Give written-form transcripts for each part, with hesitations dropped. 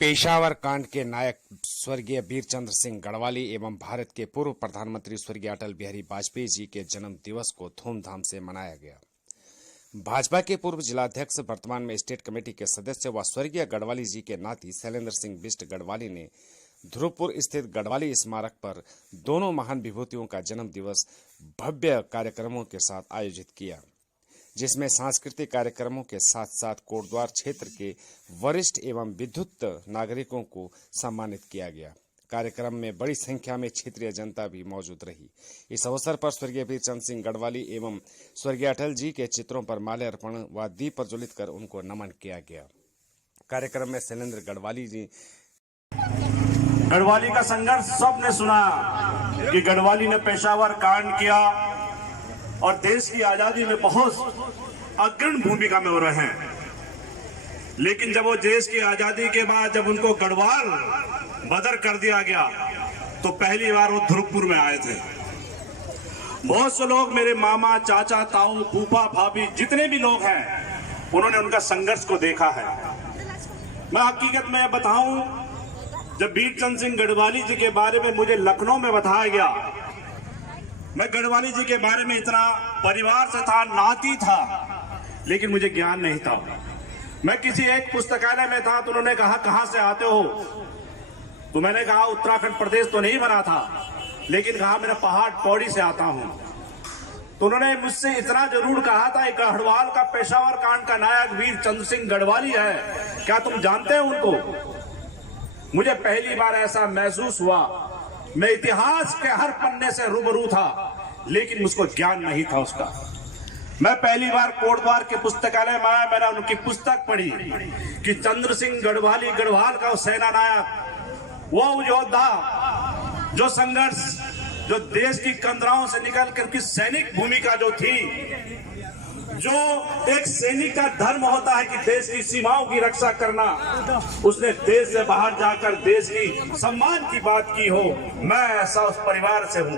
पेशावर कांड के नायक स्वर्गीय वीरचंद्र सिंह गढ़वाली एवं भारत के पूर्व प्रधानमंत्री स्वर्गीय अटल बिहारी वाजपेयी जी के जन्म दिवस को धूमधाम से मनाया गया। भाजपा के पूर्व जिलाध्यक्ष, वर्तमान में स्टेट कमेटी के सदस्य व स्वर्गीय गढ़वाली जी के नाती शैलेंद्र सिंह बिष्ट गढ़वाली ने ध्रुवपुर स्थित गढ़वाली स्मारक पर दोनों महान विभूतियों का जन्म दिवस भव्य कार्यक्रमों के साथ आयोजित किया, जिसमें सांस्कृतिक कार्यक्रमों के साथ साथ कोटद्वार क्षेत्र के वरिष्ठ एवं विद्युत नागरिकों को सम्मानित किया गया। कार्यक्रम में बड़ी संख्या में क्षेत्रीय जनता भी मौजूद रही। इस अवसर पर स्वर्गीय वीरचंद्र सिंह गढ़वाली एवं स्वर्गीय अटल जी के चित्रों पर माल्यार्पण व दीप प्रज्वलित कर उनको नमन किया गया। कार्यक्रम में शैलेंद्र गढ़वाली जी गढ़वाली का संघर्ष सबने सुना कि गढ़वाली ने पेशावर कांड किया और देश की आजादी में बहुत अग्रणी भूमिका में हो रहे हैं। लेकिन जब वो देश की आजादी के बाद जब उनको गढ़वाल बदर कर दिया गया तो पहली बार वो ध्रुवपुर में आए थे। बहुत से लोग, मेरे मामा, चाचा, ताऊ, फूफा, भाभी, जितने भी लोग हैं, उन्होंने उनका संघर्ष को देखा है। मैं हकीकत में बताऊं, जब वीरचंद्र सिंह गढ़वाली जी के बारे में मुझे लखनऊ में बताया गया, मैं गढ़वाली जी के बारे में इतना परिवार से था, नाती था, लेकिन मुझे ज्ञान नहीं था। मैं किसी एक पुस्तकालय में था तो उन्होंने कहा कहां से आते हो, तो मैंने कहा उत्तराखंड प्रदेश तो नहीं बना था, लेकिन कहा मेरा पहाड़ पौड़ी से आता हूं। तो उन्होंने मुझसे इतना जरूर कहा था, गढ़वाल का पेशावर कांड का नायक वीरचंद्र सिंह गढ़वाली है, क्या तुम जानते हो उनको? मुझे पहली बार ऐसा महसूस हुआ। मैं इतिहास के हर पन्ने से रूबरू था, लेकिन मुझको ज्ञान नहीं था उसका। मैं पहली बार कोटद्वार के पुस्तकालय में आया, मैंने उनकी पुस्तक पढ़ी कि चंद्र सिंह गढ़वाली, गढ़वाल का सेना नायक, वो योद्धा जो संघर्ष, जो देश की कंदराओं से निकल कर की सैनिक भूमिका जो थी, जो एक सैनिक का धर्म होता है कि देश की सीमाओं की रक्षा करना, उसने देश से बाहर जाकर देश की सम्मान की बात की हो। मैं ऐसा उस परिवार से हूं।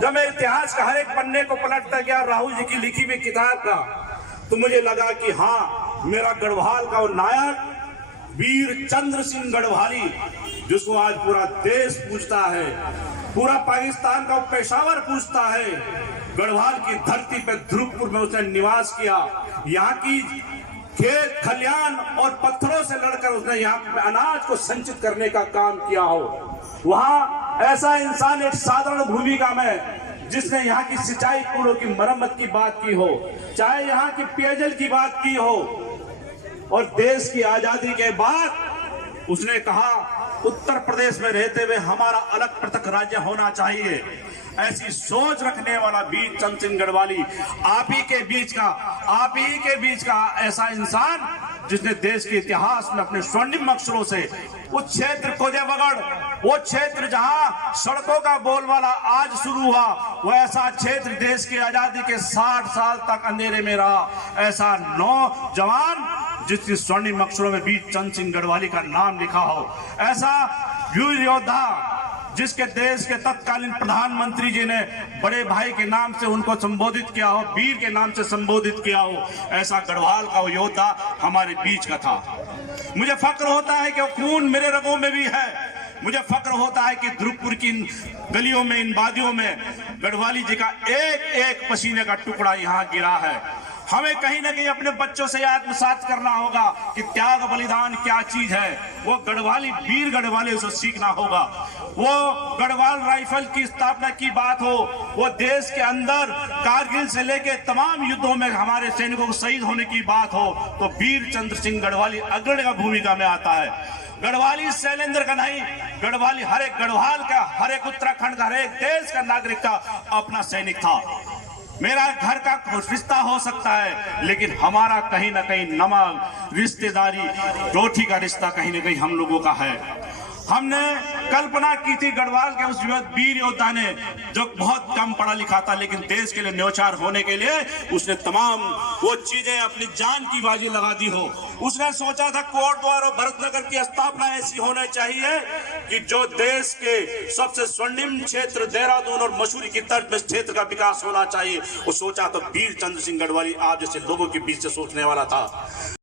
जब मैं इतिहास का हर एक पन्ने को पलटता गया, राहुल जी की लिखी हुई किताब का, तो मुझे लगा कि हाँ, मेरा गढ़वाल का वो नायक वीरचंद्र सिंह गढ़वाली, जिसको आज पूरा देश पूछता है, पूरा पाकिस्तान का पेशावर पूछता है, गढ़वाल की धरती पे ध्रुवपुर में उसने निवास किया। यहाँ की खेत खलियान और पत्थरों से लड़कर उसने यहाँ अनाज को संचित करने का काम किया हो। वहां ऐसा इंसान एक साधारण भूमिका में, जिसने यहाँ की सिंचाई कुलों की मरम्मत की बात की हो, चाहे यहाँ की पेयजल की बात की हो, और देश की आजादी के बाद उसने कहा उत्तर प्रदेश में रहते हुए हमारा अलग पृथक राज्य होना चाहिए। ऐसी सोच रखने वाला वीरचंद्र सिंह गढ़वाली आप ही के बीच का ऐसा इंसान, जिसने देश के इतिहास में अपने स्वर्णिम अक्षरों से उस क्षेत्र कोजेवगढ़, वो क्षेत्र जहां सड़कों का बोलबाला आज शुरू हुआ, वो ऐसा क्षेत्र देश की आजादी के 60 साल तक अंधेरे में रहा। ऐसा नौजवान जिसके स्वर्णिम अक्षरों में वीरचंद्र सिंह गढ़वाली का नाम लिखा हो, ऐसा वीर योद्धा जिसके देश के तत्कालीन प्रधानमंत्री जी ने बड़े भाई के नाम से उनको संबोधित किया हो, वीर के नाम से संबोधित किया हो, ऐसा गढ़वाल का वो योद्धा हमारे बीच का था। मुझे फक्र होता है कि वो खून मेरे रगों में भी है। मुझे फक्र होता है कि ध्रुवपुर की इन गलियों में, इन वादियों में गढ़वाली जी का एक एक पसीने का टुकड़ा यहाँ गिरा है। हमें कहीं ना कहीं अपने बच्चों से आत्मसात करना होगा कि त्याग बलिदान क्या चीज है। वो गढ़वाली, वीर गढ़वाली से सीखना होगा। वो गढ़वाल राइफल की स्थापना की बात हो, वो देश के अंदर कारगिल से लेके तमाम युद्धों में हमारे सैनिकों को शहीद होने की बात हो, तो वीरचंद्र सिंह गढ़वाली अग्रणी का भूमिका में आता है। गढ़वाली शैलेंद्र का नहीं, गढ़वाली हर एक गढ़वाल का, हर एक उत्तराखंड का, हर एक देश का नागरिक का अपना सैनिक था। मेरा घर का रिश्ता हो सकता है, लेकिन हमारा कहीं ना कहीं नमक, रिश्तेदारी, रोटी का रिश्ता कहीं ना कहीं हम लोगों का है। हमने कल्पना की थी गढ़वाल के उस वीर योद्धा ने, जो बहुत कम पढ़ा लिखा था, लेकिन देश के लिए न्योछावर होने के लिए उसने तमाम वो चीजें अपनी जान की बाजी लगा दी हो। उसने सोचा था कोटद्वार और भरतनगर की स्थापना ऐसी होनी चाहिए कि जो देश के सबसे स्वर्णिम क्षेत्र देहरादून और मसूरी की तर्ज में क्षेत्र का विकास होना चाहिए। वो सोचा तो वीरचंद्र सिंह गढ़वाली आप जैसे लोगों के बीच से सोचने वाला था।